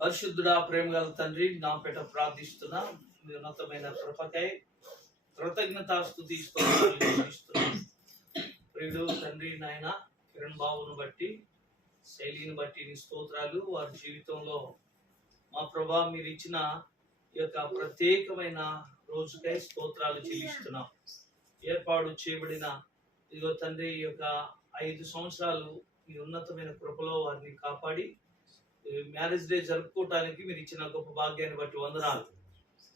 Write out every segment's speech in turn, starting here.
పరిశుద్ధుడా, ప్రేమగల తండ్రి, నా పేట ప్రార్థిస్తున్నా మీ ఉన్నతమైన కృపకై కృతజ్ఞతాస్తుతి స్తోత్రాలు. ప్రియుడు తండ్రి నాయన కిరణ్ బాబును బట్టి, శైలిని బట్టి నీ స్తోత్రాలు. వారి జీవితంలో మా ప్రభా మీరు ఇచ్చిన ఈ యొక్క ప్రత్యేకమైన రోజుకై స్తోత్రాలు చెల్లిస్తున్నాం. ఏర్పాటు చేయబడిన ఇదిగో తండ్రి ఈ యొక్క 5 సంవత్సరాలు మీ ఉన్నతమైన కృపలో వారిని కాపాడి మ్యారేజ్ డే జరుపుకోవటానికి మీరు ఇచ్చిన గొప్ప భాగ్యాన్ని బట్టి వందనాలు.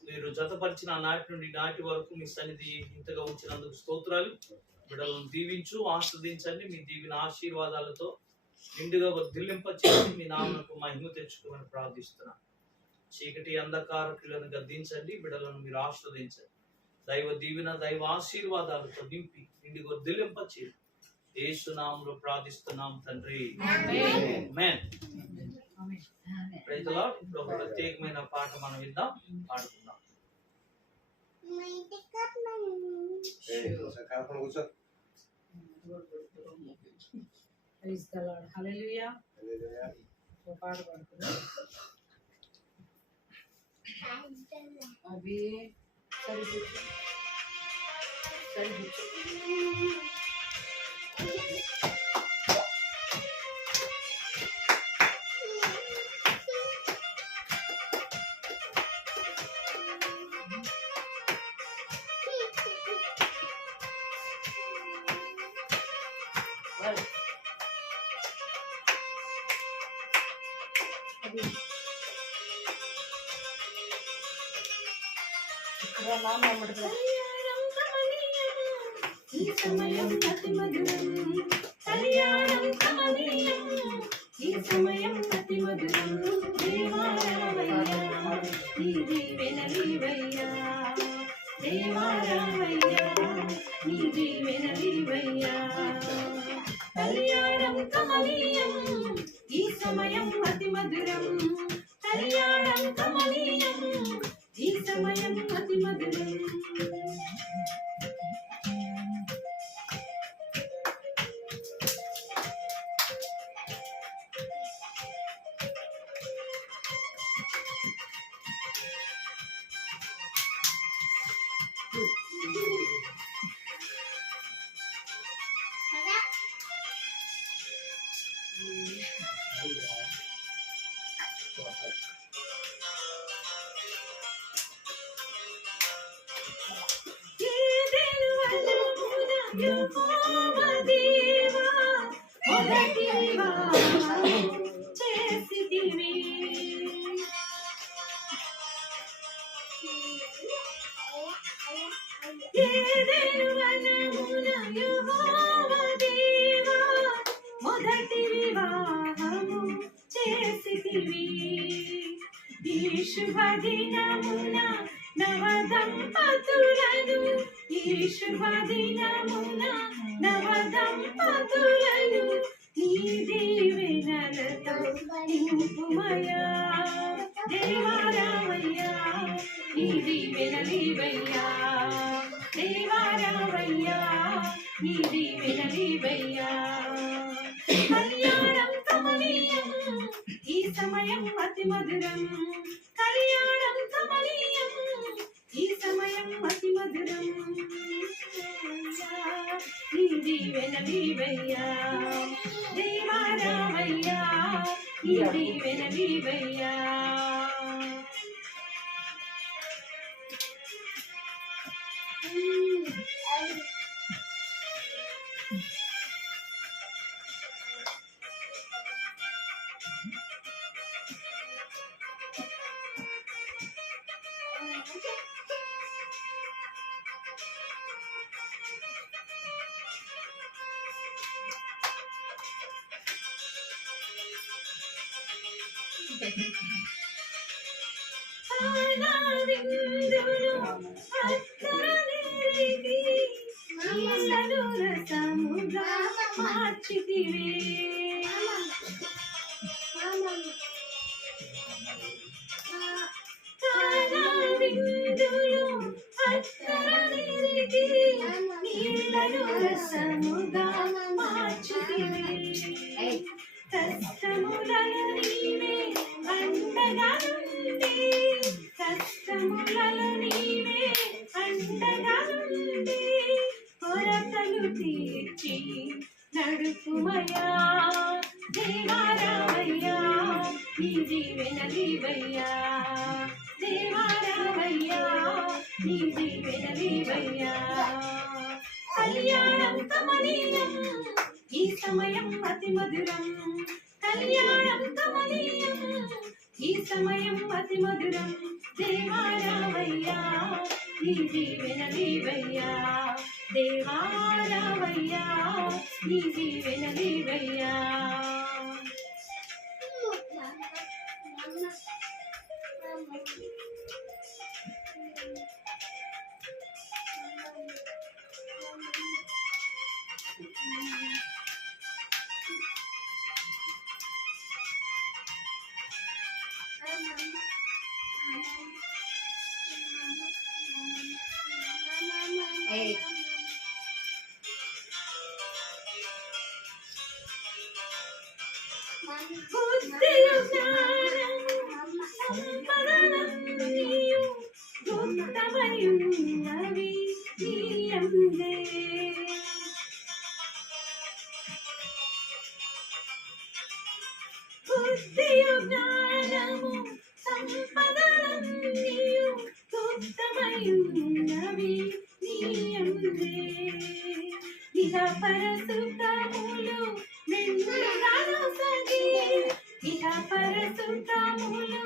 మీరు జతపరిచిన నాటి నుండి నాటి వరకు మీ సన్నిధి ఇంతగా ఉంచినందుకు స్తోత్రాలు. బిడ్డలను దీవించు, ఆస్వాదించండి. మీ దీవిన ఆశీర్వాదాలతో నిండుగా వర్ధిల్లింపచేసి మీ నామకు మహిమ తెచ్చుకోమని ప్రార్థిస్తున్నాను. చీకటి అంధకార క్రియలను గద్దించండి, బిడ్డలను మీరు ఆస్వాదించండి. దైవ దీవెన దైవ ఆశీర్వాదాలతో నింపి నిండుగా వర్ధిల్లింపచేసి యేసు నామములో ప్రార్థిస్తున్నాం తండ్రి. ఆమేన్. Praise the lord. ఇప్పుడు ఒక ప్రత్యేకమైన పాట మనం విందాం, పాడుకుందాం. Praise the lord. హల్లెలూయా. ఒక పాట పాడుకుందాం. అవి సరిపోచ్చు. ఈ సమయం అతి మధురం, కళ్యాణం కమనీయం. ఈ సమయం అతి మధురం, దేవారావయ్యా నీ దీవెనలీవయ్యా, దేవారావయ్యా నీ దీవెనలీవయ్యా. కళ్యాణం కమనీయం, ఈ సమయం అతి మధురం, కళ్యాణం కమనీయం. ఈ సమయం అతి మధురం. యెహోవా దేవా మొదటి వివాహం చేసితివి. ఏదెను వనమున యెహోవా దేవా మొదటి వివాహము చేసితివి. ఈ శుభ దినమున నవదంపతులను, ఈ శుభ దినమున నవదంపతులను నీ దీవెనలతో నింపుమయా, దేవారావయ్యా నీ దీవెనలీవయ్యా, దేవారావయ్యా నీ దీవెనలీవయ్యా. కళ్యాణం కమనీయం, ఈ సమయం అతి మధురం, కళ్యాణం కమనీయం. ఈ సమయం అతి మధురం, నీ దీవెనలీవయ్యా, దేవారావయ్యా నీ దీవెనలీవయ్యా. విందులు అత్తరనేరికి నీళ్ళను రసముగా మార్చితివే. విందులు అత్తరనేరికి నీళ్ళను రసముగా మార్చితివే. కష్టములను నీవే అండగా నడుపుమయ్యా దేవారావయ్యా నీ దీవెనలివయ్యా దేవారావయ్యా నీ దీవెనలివయ్యా కళ్యాణం కమనీయం ఈ సమయం అతి మధురం కళ్యాణం కమనీయం ఈ సమయం అతి మధురం దేవారావయ్యా నీ దీవెనలివయ్యా దేవారావయ్యా నీ దీవెనలివయ్యా బుద్ధియు జ్ఞానము సంపదలన్నీయు గుప్తమయున్నవి నీ యందే బుద్ధియు జ్ఞానము సంపదలన్నీయు గుప్తమయున్నవి నీ యందే ఇహ పరసుఖములు మెండుగాను సగి ఇహ పరసుఖములు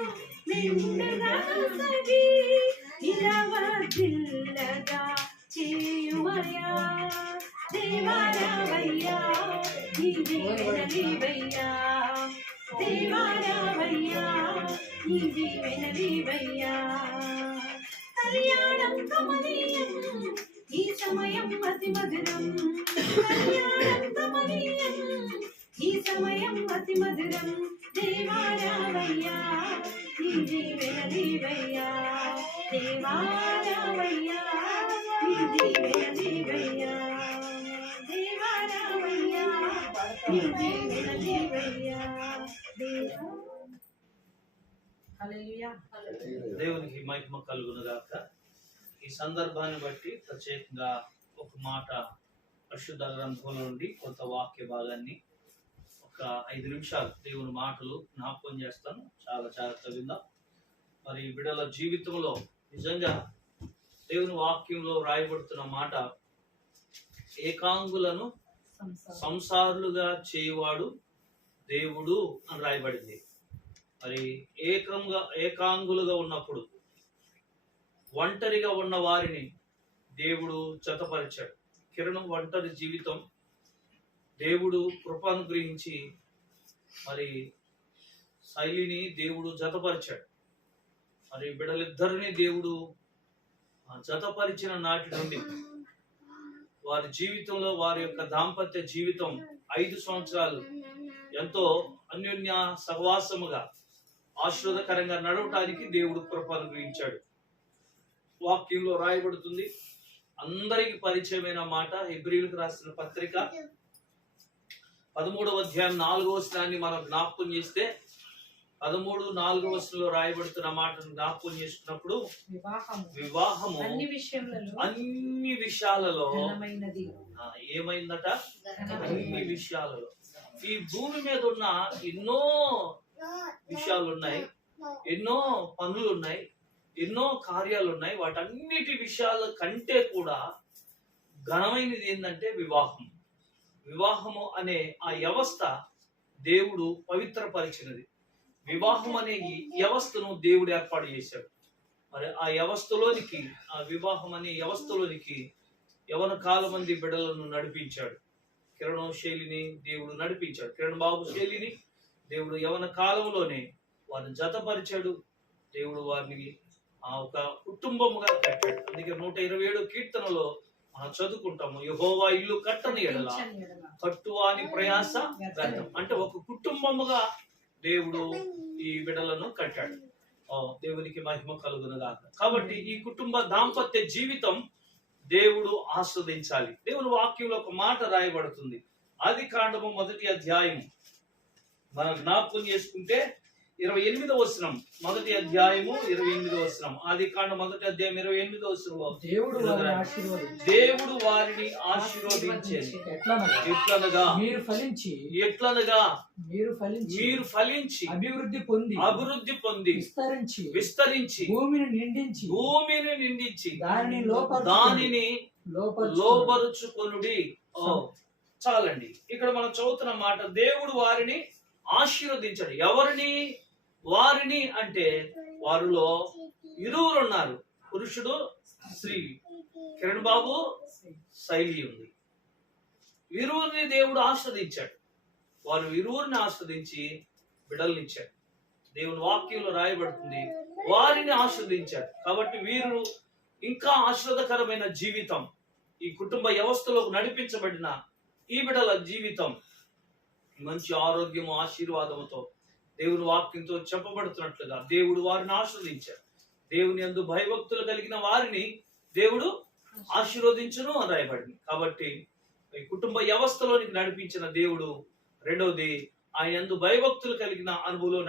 మెండుగాను సగి ఇరవదిల్లగా చేయుమయా దేవారావయ్యా నీ దీవెనలివయ్యా దేవారావయ్యా నీ దీవెనలివయ్యా కళ్యాణం కమనీయం ఈ సమయం అతి మధురం కళ్యాణం కమనీయం ఈ సమయం అతి మధురం దేవారావయ్యా నీ దీవెనలివయ్యా దేవారావయ్యా నీ దీవెనలివయ్యా దేవారావయ్యా నీ దీవెనలివయ్యా హల్లెలూయా దేవునికి మహిమ కలుగునుగాక. ఈ సందర్భాన్ని బట్టి ప్రత్యేకంగా ఒక మాట పరిశుద్ధ గ్రంథంలో నుండి కొంత వాక్య భాగాన్ని ఒక 5 నిమిషాలు దేవుని మాటలు జ్ఞాపకం చేస్తాను. చాలా జాగ్రత్తగా విందాం. మరి బిడ్డల జీవితంలో నిజంగా దేవుని వాక్యంలో రాయబడుతున్న మాట ఏకాంగులను సంసారులుగా చేయువాడు దేవుడు అని రాయబడింది. మరి ఏకాంగులుగా ఉన్నప్పుడు ఒంటరిగా ఉన్న వారిని దేవుడు జతపరిచాడు. కిరణం ఒంటరి జీవితం దేవుడు కృపానుగ్రహించి మరి శైలిని దేవుడు జతపరిచాడు. మరి బిడ్డలిద్దరిని దేవుడు జతపరిచిన నాటి నుండి వారి జీవితంలో వారి యొక్క దాంపత్య జీవితం 5 సంవత్సరాలు ఎంతో అన్యోన్య సహవాసముగా ఆశీర్వాదకరంగా నడవటానికి దేవుడు కృపానుగ్రహించాడు. వాక్యంలో రాయబడుతుంది, అందరికి పరిచయమైన మాట. హెబ్రీయులకు రాసిన పత్రిక 13వ అధ్యాయం 4వ వచనాన్ని మనం జ్ఞాపకం చేస్తే 13-4వ వచనంలో రాయబడుతున్న మాటను జ్ఞాపకం చేసుకున్నప్పుడు వివాహము అన్ని విషయాలలో ఏమైందట? అన్ని విషయాలలో. ఈ భూమి మీద ఉన్న ఎన్నో విషయాలు ఉన్నాయి, ఎన్నో పనులు ఉన్నాయి, ఎన్నో కార్యాలు ఉన్నాయి. వాటన్నిటి విషయాల కంటే కూడా ఘనమైనది ఏంటంటే వివాహం. వివాహము అనే ఆ వ్యవస్థ దేవుడు పవిత్రపరిచినది. వివాహం అనే ఈ వ్యవస్థను దేవుడు ఏర్పాటు చేశాడు. మరి ఆ వ్యవస్థలోనికి, ఆ వివాహం అనే వ్యవస్థలోనికి యవన కాలం మంది బిడ్డలను నడిపించాడు. కిరణం శైలిని దేవుడు నడిపించాడు. కిరణ్ బాబు శైలిని దేవుడు యవన కాలంలోనే వారిని జతపరిచాడు. దేవుడు వారిని ఒక కుటుంబముగా కట్టాడు. అందుకే 127 కీర్తనలో మనం చదువుకుంటాము, యెహోవా ఇల్లు కట్టని ఎడల కట్టువాని ప్రయాస వ్యర్థం. అంటే ఒక కుటుంబముగా దేవుడు ఈ బిడ్డలను కట్టాడు. దేవునికి మహిమ కలుగునుగాక. కాబట్టి ఈ కుటుంబ దాంపత్య జీవితం దేవుడు ఆస్వాదించాలి. దేవుని వాక్యంలో ఒక మాట రాయబడుతుంది. ఆదికాండము 1వ అధ్యాయం మనం జ్ఞాపకం చేసుకుంటే 28వ వచనం, మొదటి అధ్యాయము 28వ వచనం. ఆదికాండ మొదటి అధ్యాయం 28వ వచనంలో దేవుడు వారిని ఆశీర్వదించేది ఎట్లనగా మీరు ఫలించి అభివృద్ధి పొంది విస్తరించి భూమిని నిండించి దానిని లోబరుచుకొనుడి. చాలండి. ఇక్కడ మనం చదువుతున్న మాట, దేవుడు వారిని ఆశీర్వదించాడు. ఎవరిని? వారిని అంటే వారిలో ఇరువురు ఉన్నారు, పురుషుడు స్త్రీ. కిరణ్ బాబు, శైలి ఉంది. ఇరువురిని దేవుడు ఆస్వాదించాడు. వారు ఇరువురిని ఆస్వాదించి బిడ్డలనిచ్చాడు. దేవుని వాక్యంలో రాయబడుతుంది, వారిని ఆస్వాదించాడు. కాబట్టి వీరు ఇంకా ఆశీర్వాదకరమైన జీవితం, ఈ కుటుంబ వ్యవస్థలోకి నడిపించబడిన ఈ బిడ్డల జీవితం మంచి ఆరోగ్యము ఆశీర్వాదముతో దేవుని వాక్యంతో చెప్పబడుతున్నట్లుగా దేవుడు వారిని ఆశీర్వదించాడు. దేవుని యందు భయభక్తులు కలిగిన వారిని దేవుడు ఆశీర్వదించును అని రాయబడింది. కాబట్టి ఈ కుటుంబ వ్యవస్థలోనికి నడిపించిన దేవుడు, రెండవది ఆయన యందు భయభక్తులు కలిగిన అనుభవంలో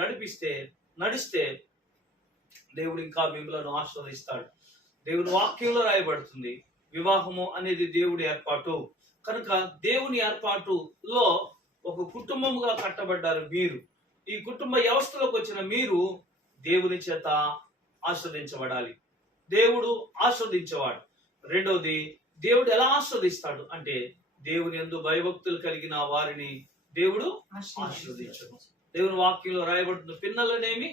నడిస్తే దేవుడు ఇంకా మిమ్మలను ఆశీర్వదిస్తాడు. దేవుని వాక్యంలో రాయబడుతుంది, వివాహము అనేది దేవుడి ఏర్పాటు. కనుక దేవుని ఏర్పాటులో ఒక కుటుంబముగా కట్టబడ్డారు మీరు. ఈ కుటుంబ వ్యవస్థలోకి వచ్చిన మీరు దేవుని చేత ఆస్వాదించబడాలి. దేవుడు ఆస్వాదించేవాడు. రెండవది, దేవుడు ఎలా ఆస్వాదిస్తాడు అంటే దేవుని యందు భయభక్తులు కలిగిన వారిని దేవుడు ఆశీర్వదించడు. దేవుని వాక్యంలో రాయబడుతున్న పిన్నలనేమి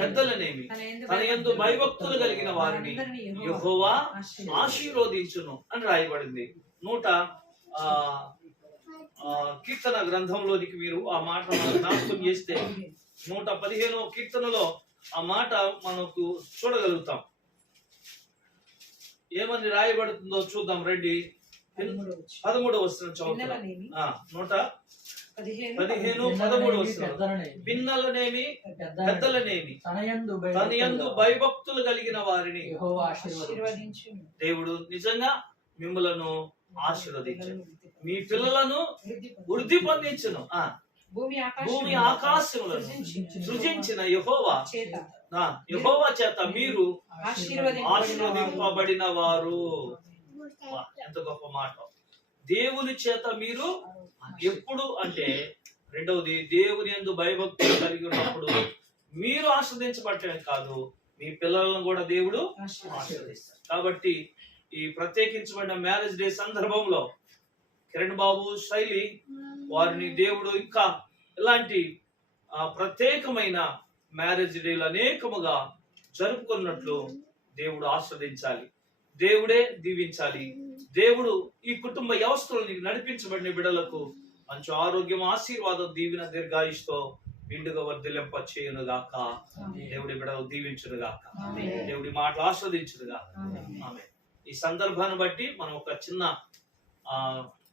పెద్దలనేమి తన యందు భయభక్తులు కలిగిన వారిని యెహోవా ఆశీర్వదించును అని రాయబడింది. కీర్తన గ్రంథంలోనికి మీరు ఆ మాట జ్ఞాపకం చేస్తే 115వ కీర్తనలో ఆ మాట మనకు చూడగలుగుతాం. ఏమని రాయబడుతుందో చూద్దాం రండి. 13వ వచనం చదువుతాం. 115:13 వచనం. పిన్నలనేమి పెద్దలనేమి తన యందు భయభక్తులు కలిగిన వారిని దేవుడు నిజంగా మిమ్మలను ఆశీర్వదించను, మీ పిల్లలను వృద్ధి పొందించును. భూమి ఆకాశములను సృజించిన యెహోవా చేత మీరు ఆశీర్వదింపబడిన వారు. ఎంత గొప్ప మాట! దేవుని చేత మీరు ఎప్పుడు అంటే, రెండవది దేవుని యందు భయభక్తులు కలిగి ఉన్నప్పుడు మీరు ఆస్వాదించబడటమే కాదు, మీ పిల్లలను కూడా దేవుడు ఆశీర్వదిస్తారు. కాబట్టి ఈ ప్రత్యేకించబడిన మ్యారేజ్ డే సందర్భంలో కిరణ్ బాబు, శైలి వారిని దేవుడు ఇంకా ఇలాంటి ప్రత్యేకమైన మ్యారేజ్ డేలు అనేకముగా జరుపుకున్నట్లు దేవుడు ఆస్వాదించాలి, దేవుడే దీవించాలి. దేవుడు ఈ కుటుంబ వ్యవస్థలో నడిపించబడిన బిడ్డలకు మంచి ఆరోగ్యం, ఆశీర్వాదం, దీవెన, దీర్ఘాయుష్తో నిండుగా వర్ధిల్లింప చేయునుగాక. దేవుడి బిడ్డలు దీవించునుగాక. దేవుడి మాటలు ఆస్వాదించునుగాక. ఆమేన్. ఈ సందర్భాన్ని బట్టి మనం ఒక చిన్న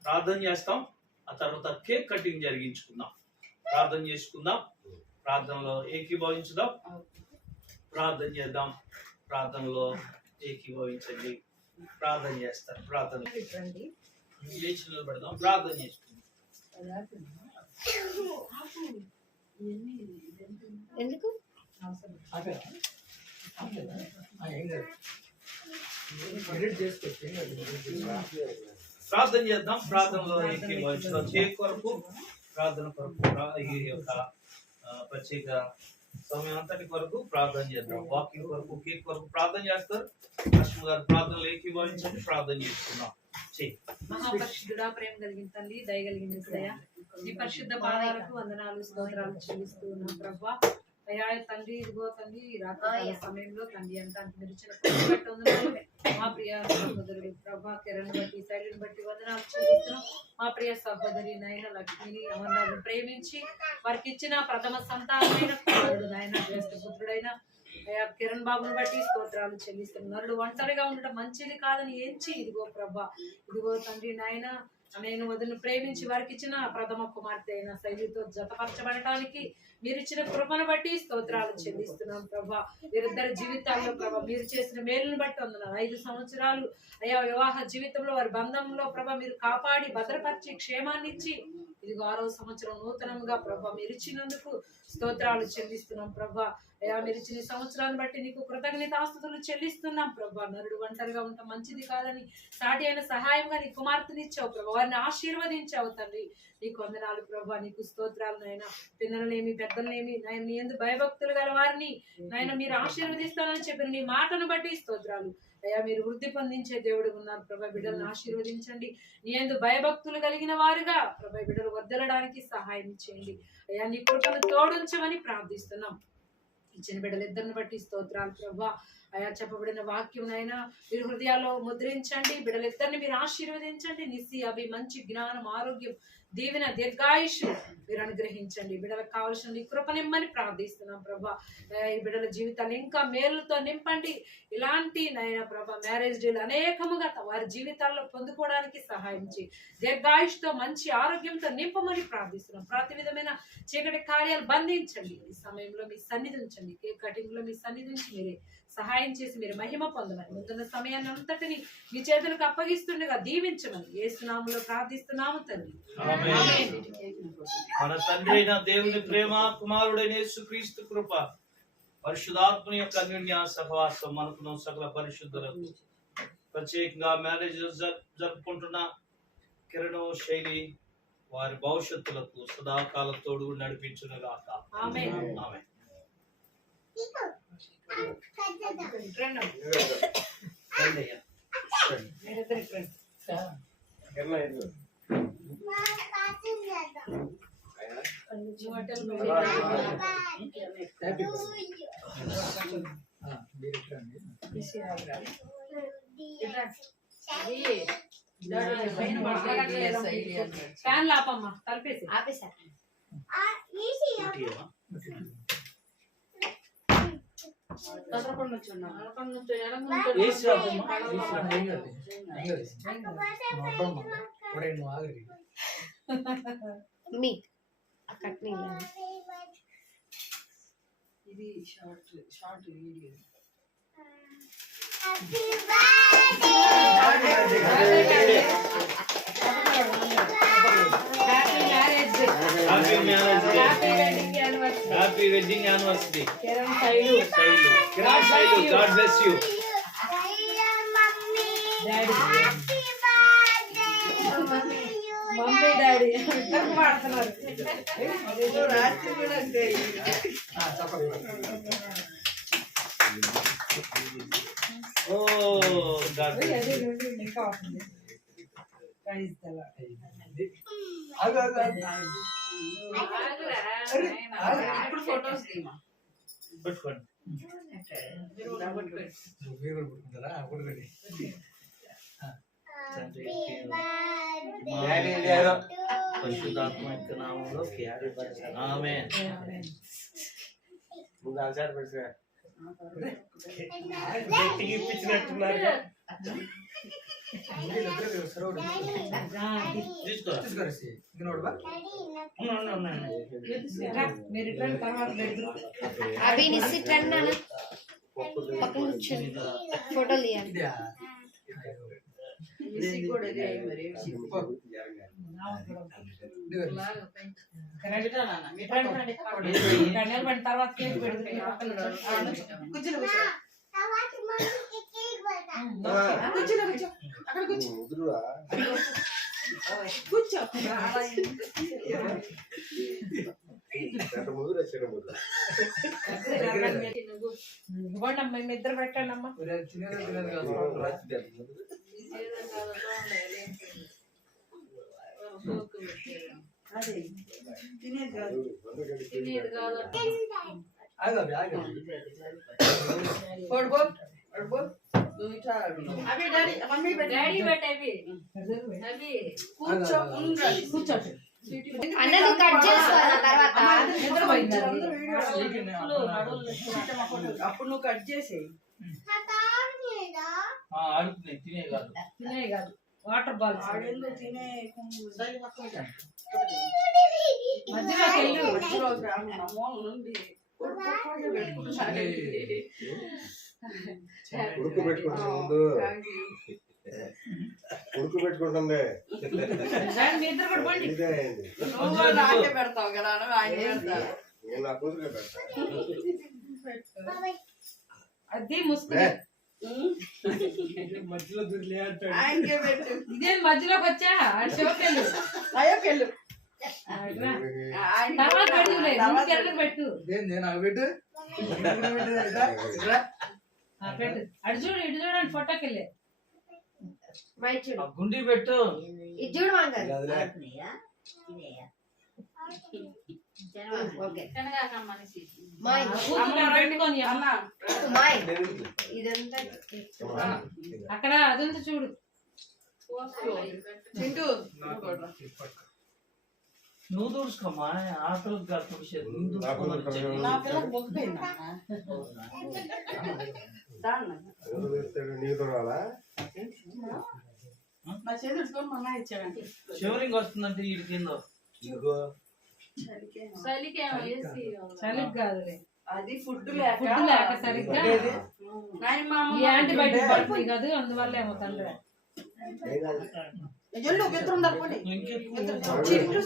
ప్రార్థన చేస్తాం. ఆ తర్వాత కేక్ కటింగ్ జరిగించుకుందాం. ప్రార్థన చేసుకుందాం. ప్రార్థనలో ఏకీభవించుదాం. ప్రార్థన చేద్దాం. ప్రార్థనలో ఏకీభవించండి. ప్రార్థన చేస్తారు. ప్రార్థన లేచి నిలబడదాం. ప్రార్థన చేసుకుందాం. ఎందుకు ప్రార్థన చేద్దాం. ప్రార్థనలో ఏకీభవించుదాం. కేక్ కొరకు, ప్రార్థన కొరకు, ఈ యొక్క ప్రత్యేక సమయం అంతటి కొరకు ప్రార్థన చేద్దాం. వాకింగ్ కొరకు, కేక్ కొరకు ప్రార్థన చేస్తారు. లక్ష్మి గారు ప్రార్థనలు ఏకీభవించండి. ప్రార్థన చేసుకుందాం. మహాపరిశుద్ధుడా, ప్రేమ కలిగిన తండ్రి, దయ కలిగిన యేసయ్యా, నీ పరిశుద్ధ పాదాలకు వందనాలు, స్తోత్రాలు చెల్లిస్తూ ఉన్నాం ప్రభా. అయ్యా తండ్రి, ఇదిగో తండ్రి, రాత్రి సమయంలో తండ్రి అంటే మీరు ఇచ్చిన వందనాలు. మా ప్రియ సహోదరుడు ప్రభా కిరణ్ బట్టి, శైలిని బట్టి వందనాలు చెల్లిస్తున్నాం. మా ప్రియ సహోదరి నాయన లక్ష్మిని, అమర్నాథ్ని ప్రేమించి వారికి ఇచ్చిన ప్రథమ సంతానమైన కుమారుడు నాయన, జ్యేష్ఠ పుత్రుడైన అయ్యా కిరణ్ బాబుని బట్టి స్తోత్రాలు చెల్లిస్తున్నాం. నరుడు ఒంటరిగా ఉండటం మంచిది కాదని ఎంచి, ఇదిగో ప్రభా, ఇదిగో తండ్రి నాయన నేను వదిన ప్రేమించి వారికి ఇచ్చిన ప్రథమ కుమార్తె అయిన శైలితో జతపరచబడటానికి మీరు ఇచ్చిన కృపను బట్టి స్తోత్రాలు చెల్లిస్తున్నాం ప్రభా. వీరిద్దరి జీవితాల్లో ప్రభా మీరు చేసిన మేలును బట్టి వందనాలు. 5 సంవత్సరాలు అయ్యా వివాహ జీవితంలో వారి బంధంలో ప్రభా మీరు కాపాడి భద్రపరిచి క్షేమాన్ని ఇచ్చి ఇదిగో 6వ సంవత్సరం నూతనంగా ప్రభా మీరు ఇచ్చినందుకు స్తోత్రాలు చెల్లిస్తున్నాం ప్రభా. అయ్యా మీరు ఇచ్చిన సంవత్సరాన్ని బట్టి నీకు కృతజ్ఞతాస్తుతులు చెల్లిస్తున్నాం ప్రభా. నరుడు ఒంటరిగా ఉండటం మంచిది కాదని సాటి అయిన సహాయంగా నీ కుమార్తెని ఇచ్చావు ప్రభా. వారిని ఆశీర్వదించావు తండ్రి. నీకు వందనాలు ప్రభా. నీకు స్తోత్రాలు నాయన. పిల్లలనేమి పెద్దలనేమి నాయన నీ యందు భయభక్తులు గల వారిని నాయన మీరు ఆశీర్వదిస్తానని చెప్పిన నీ మాటను బట్టి స్తోత్రాలు. అయ్యా మీరు వృద్ధి పొందించే దేవుడు ఉన్నారు ప్రభా. బిడ్డలను ఆశీర్వదించండి. నీ యందు భయభక్తులు కలిగిన వారుగా ప్రభా బిడ్డలు వర్దలడానికి సహాయం చేయండి. అయ్యా నీ కృపను తోడుంచమని ప్రార్థిస్తున్నాం. ఇచ్చిన బిడ్డలిద్దరిని బట్టి స్తోత్రాలు ప్రభా. అయా చెప్పబడిన వాక్యం అయినా మీరు హృదయాల్లో ముద్రించండి. బిడ్డలిద్దరిని మీరు ఆశీర్వదించండి. నిస్సి అవి మంచి జ్ఞానం, ఆరోగ్యం, దీవెన, దీర్ఘాయుష్ మీరు అనుగ్రహించండి. బిడ్డలకు కావలసిన నీ కృపనిమ్మని ప్రార్థిస్తున్నాం ప్రభా. ఈ బిడ్డల జీవితాలు ఇంకా మేలుతో నింపండి. ఇలాంటి నాయన ప్రభా మ్యారేజ్ డేలు అనేకముగా వారి జీవితాల్లో పొందుకోవడానికి సహాయం చేయి. దీర్ఘాయుష్తో మంచి ఆరోగ్యంతో నింపమని ప్రార్థిస్తున్నాం. ప్రతి విధమైన చీకటి కార్యాలు బంధించండి. ఈ సమయంలో మీ సన్నిధి ఉంచండి. కేక్ కటింగ్ లో మీ సన్నిధి ఉంచి మీరే సహాయం చేసి మీరు మహిమ పొందమని ముందున్న సమయాన్ని అంతటిని మీ చేతులకు అప్పగిస్తుండగా దీవించమని యేసు నామములో ప్రార్థిస్తున్నాము తండ్రి. ఆమేన్. మన తండ్రి అయిన దేవుని ప్రేమ, కుమారుడైన యేసుక్రీస్తు కృప, పరిశుద్ధాత్మని యొక్క అన్యోన్య సహవాసం మనకును సకల పరిశుద్ధులకు, ప్రత్యేకంగా మ్యారేజ్ జరుపుకుంటున్న కిరణ్, శైలి వారి భవిష్యత్తులకు సదాకాలం తోడు నడిపించునుగాక. ఆమేన్. ఆమేన్. ఫ్యాన్ లాపమ్మా తలపేసి ఆపేసా. మీ కట్నీ ఇది short video. Happy wedding anniversary. Kiran Sailu. Kiran Sailu, God bless you. Mummy daddy మాడుతున్నారు. Oh, God bless you. ఇంకా అవుతుంది. Praise the lord. ఇప్పుడు ఫోటోస్ తీమా. పట్టుకోండి. పరిశుద్ధాత్మ యొక్క నామములో ఆమేన్. ఇప్పించినట్టున్నారు. మీరు తర్వాత పెడతారు. అభినిసి ట్రెండ్ అన్న పక్కన కూర్చొని ఫోటోలు తీయాలి. తర్వాత కేక్ పెడుతుంది. ఇవ్వండి అమ్మా, ఇద్దరు పెట్టండి అమ్మా. అన్నది కట్ చేసుకోవాలా తర్వాత? అప్పుడు నువ్వు కట్ చేసేయి. అడుగుతున్నాయి, తినే కాదు. తినే కాదు, వాటర్ బాల్స్ ఆడేళ్ళు తినే మధ్యలోకి వెళ్ళు. మధ్యలో మూల నుండి ఉడుకు పెట్టుకుంటుంది ముందు ఉడుకు పెట్టుకుంటుంది రండి, మీ ఇద్దరు కూడా పోండి. ఇదే అయింది. నువ్వు నాకే పెడతావు కదా ఆయన పెడతాను నేను నా కూతురుగా పెడతా అది ముసుగుని ఆయనకే పెట్టు ఇదేం మధ్యలోకి వచ్చా ఆడ చివరికి వెళ్ళు. అయ్యోకెళ్ళు రా. తర్వాత పెట్టులే, ముందుకు వెనక్కి పెట్టు. పెట్టు అటు చూడు, ఇటు చూడండి, ఫోటోకి వెళ్ళే. మైక్ చూడు. గుండి పెట్టు. ఇది చూడు మాంగారు. ఓకే మాయ్ పెట్టుకొని అన్న మాయ్ ఇదంతా అక్కడ అదంతా చూడు. చింటూ నువ్వు దూసుకోమ్మా, ఆటలకు కాదు తుడిచేది. నువ్వు నాకు దూసుకోమని నా చెప్పు. పిల్లకి బొగ్గిపోయిందా దాన్న ఎవరు తెస్తాడు? నీకు దొరకాలా నా చేతులు ఇచ్చుకొని మన్నా ఇచ్చాడంటే షివరింగ్ వస్తుందంటే ఇటు కింద. ఇదిగో చలికి కాదులే, అది ఫుడ్ లేక ఫుడ్ లేక సరిగ్గా నాయన మా ఈ యాంటీబయాటిక్ పడుతుంది కదా, అందువల్ల ఏమో తండ్రి. ఏం కాదు. ఎల్లు ఇద్దరు దర్పండి చింటూ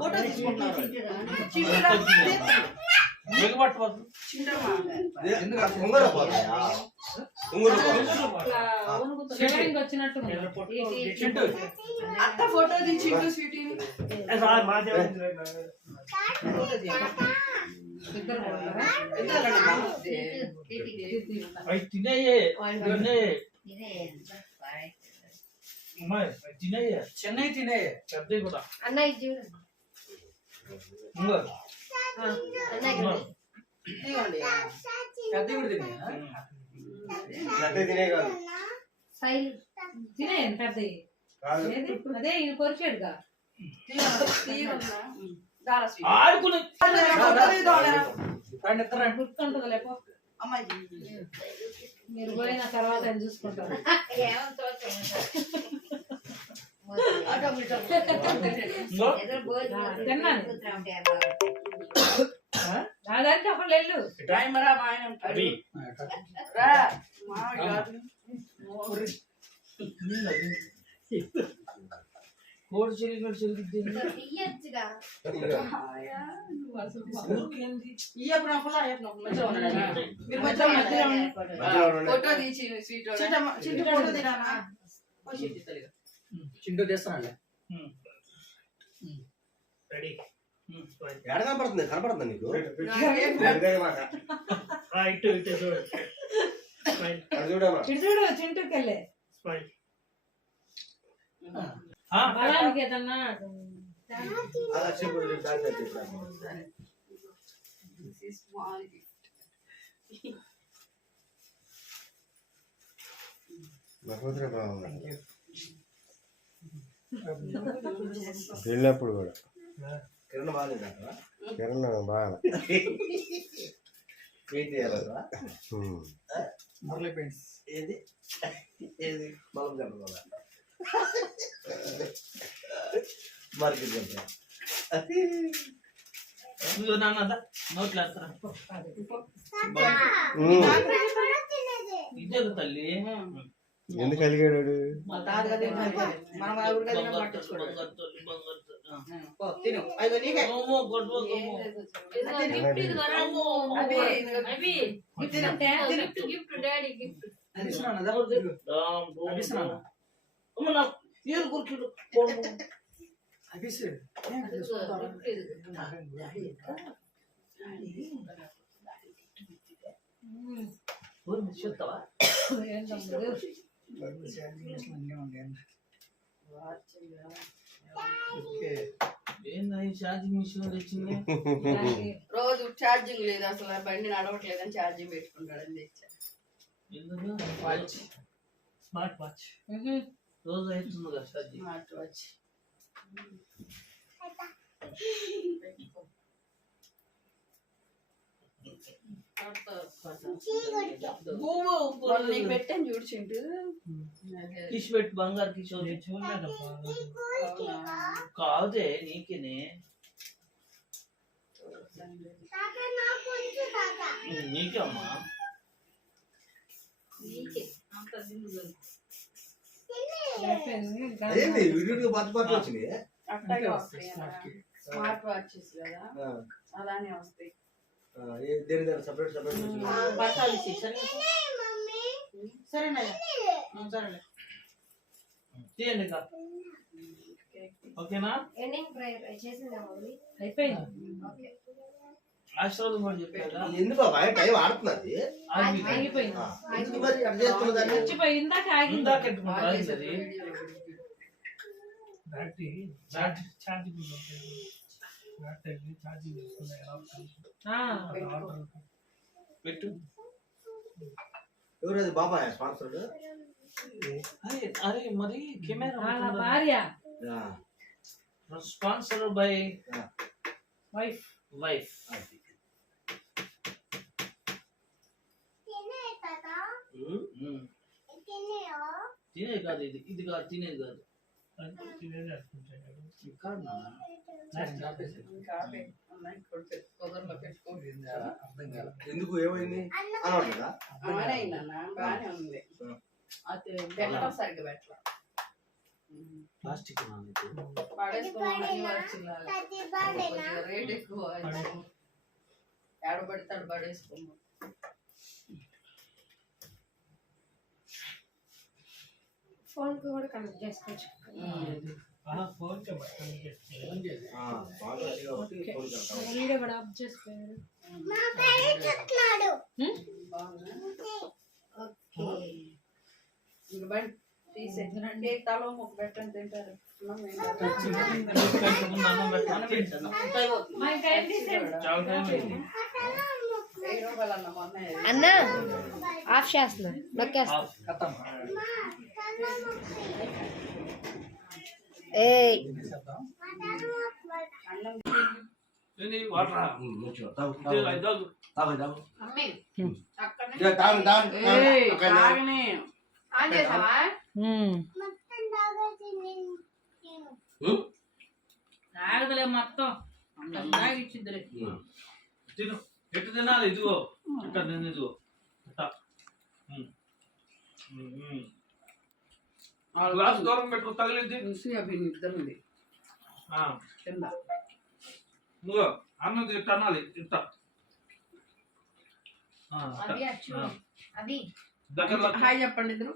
ఫోటో తీసుకుంటున్నారు బిగపట్టుకోవద్దు. చింటమ్మా ఉంగరం పోతాయా? ఉంగరం షివరింగ్ వచ్చినట్టు ఉంది. అత్త ఫోటో ది చింటూ స్వీటీని ఇద్దరు పోతారా? అవి తినేయే, తినేయే. అమ్మాయి అవి తినేయే. చెన్నై తినే పెద్దవి కూడా. అన్న ఇది చూడు. ఇంకో. అన్న ఇక్కడ ఇదిగోండి గడ్డి తినే కాదు సైల్ తినేయండి పెద్దవి. కాదు ఏది? అదే ఈయన కొరిచాడుగా. తీయకుండా దారా స్వీట్ ఆడుకుని గుర్తుంటుంది లేపో. అమ్మాయి మీరు పోయిన తర్వాత ఆయన చూసుకుంటారు. ఇంకో. తిన్నాను దాదాపు అప్పుడు వెళ్ళు. డ్రైమరా మా ఆయన ఉంటాడు అవి. రా మా గారు కోడి చిలికి చిలికి తీయచ్చుగా. ఊరికేంది? ఇయ్యప్పుడు నొప్పులు అయ్యప్పుడు నొప్పులు మధ్యలో ఉన్నాడు మీరు మధ్యలో మధ్యలో మధ్యలో ఉండండి. ఫోటో తీసి స్వీట్ చింటూ ఫోటో తినానా ఓ షీట్ ఇస్తాడు చింటూ చేస్తానండి రెడీ. ఎడ కనపడుతుంది కనపడుతుంది నీకు ఇదే మాట. ఇటు ఇటు చూడు. స్మైల్ అది చూడమ్మా ఇటు చూడు, చింటూకి వెళ్ళే. స్మైల్. బలానికి ఏదన్నా అలా చెప్పు చెప్పు దిస్ ఇస్ స్మాల్ గిఫ్ట్ నా కూతురే బాగుంది వెళ్ళినప్పుడు కూడా కిరణ్ బాగాలేదా కిరణ్ బాగా మురళీ పెయింట్స్ ఏది ఏది బలం చెప్పాలి మార్కెట్ చెప్పాలి నువ్వు నాన్న నోట్లు వేస్తారా? ఇదే తల్లి. ఎందుకు కలిగాడు మా తాత గది మనం ఆ ఊరు గది పట్టించుకోడు బంగారు తల్లి, బంగారు తల్లి. పో తిను అయ్యో నీకే అమ్మో, గొడవకు అమ్మో. అవి గిఫ్ట్ అంటే అభిస్తున్నాను రామ్, బోమ్, అభిస్తున్నాను అమ్మ, నాకు ఏరు కూర్చుండు. అభిసు ఊరు మీద చూస్తావా? ఏంది ఛార్జింగ్ మిషన్ వచ్చింది? రోజు ఛార్జింగ్ లేదు అసలు ఆ బండి నడవట్లేదని ఛార్జింగ్ పెట్టుకుంటాడని తెచ్చా ఎందుకు? వాచ్ స్మార్ట్ వాచ్ రోజు అవుతుంది కదా ఛార్జింగ్. స్మార్ట్ వాచ్ మొన్న నీకు పెట్టాను చూడు చింటూ. కిష్ పెట్టు బంగారు కిషోర్ కాదే నీకేనే నీకే అమ్మా అదేంటి వీడియో పాటు వచ్చినాయి అట్లాగే వస్తాయి స్మార్ట్ వాచెస్ కదా అలానే వస్తాయి. దేని దాని సపరేట్ సపరేట్ పట్టాలి సరేనయ్యా సరేలే చేయండి ఇంకా ఓకేనా ఎండింగ్ ప్రేయర్ చేసిందా మమ్మీ? అయిపోయింది. ఓకే. ఆశీర్వాదం కూడా చెప్పారా ఎందుకు బాబాయ్ టైం ఆడుతున్నది ఆగిపోయింది. ఎందుకు మరి అట్లా చేస్తున్నదాన్ని మర్చిపోయి ఇందాక ఆగింది. ఇందాక ఎట్టుకుంటారా అది ఆ, పెట్టు ఎవరది బాబాయ్ స్పాన్సర్డ్ అరే అరే మరి కెమెరా వాళ్ళ భార్య స్పాన్సర్ బై వైఫ్. వైఫ్ తినేది కాదు ఇది ఇది కాదు తినేది కాదు ఇది కాదు నాన్న. కుదరలో పెట్టుకో. అర్థం కాదు ఎందుకు ఏమైంది అనవట్లేదా బాగానే అయిందన్న, బాగానే ఉంది. అది పెట్టడం సరిగ్గా పెట్టలా. ప్లాస్టిక్ నాన్న ఇది. పడేసుకోమని వచ్చిందాలి. కొద్దిగా రేట్ ఎక్కువ ఏడబడతాడు పడేసుకోము. ఫోన్ కి కూడా కనెక్ట్ చేసుకోవచ్చు. ఫోన్ చేసి బాగా కాబట్టి ఫోన్ చేస్తాం వీడియో కూడా ఆఫ్ చేసిపోయారు. ఓకే. ఇంక బండి తీసేనండి. తల ముక్క పెట్టని తింటారు. అన్నం పెట్టాను. మా ఇంకా ఏం తీసేయండి. చాలా టైం అయింది. 1000 రూపాయలు అన్న మొన్న. అన్న ఆఫ్ చేస్తున్నా నొక్కేస్తా. ఏయ్ అన్నం ఏంది వాటరా ఇది ఇదాగు అమ్మి అక్కడనే తాగండి తాగనే ఆన్ చేసావా? తాగదులే మొత్తం తాగిచ్చిద్దరే. తిను ఎట్టు తినాలి ఇదిగో ఇక్కడ నేను ఇదిగో గ్లాస్ దూరం పెట్టుకో తగిలింది చూసి అవి నిద్రది కింద. నువ్వు అన్నం ఇట్ట అనాలి ఇట్ట అవి అచ్చు అవి దగ్గర హాయ్ చెప్పండి ఇద్దరు.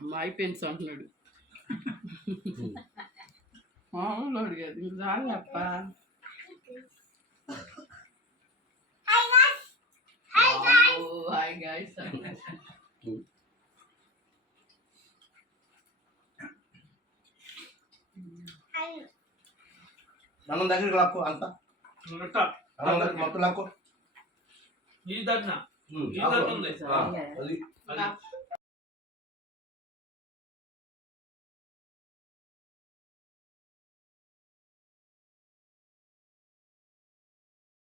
మా అయిపోయింది అంటున్నాడు. మామూలు అడిగేది ఇంక చాలు అప్ప. Hi guys. మనం దగ్గరికి లాక్కో అంతా ఇట్ట మనం దగ్గర మొత్తం లాక్కో ఈ దగ్గర ఈ దగ్గర ఉంది అది నా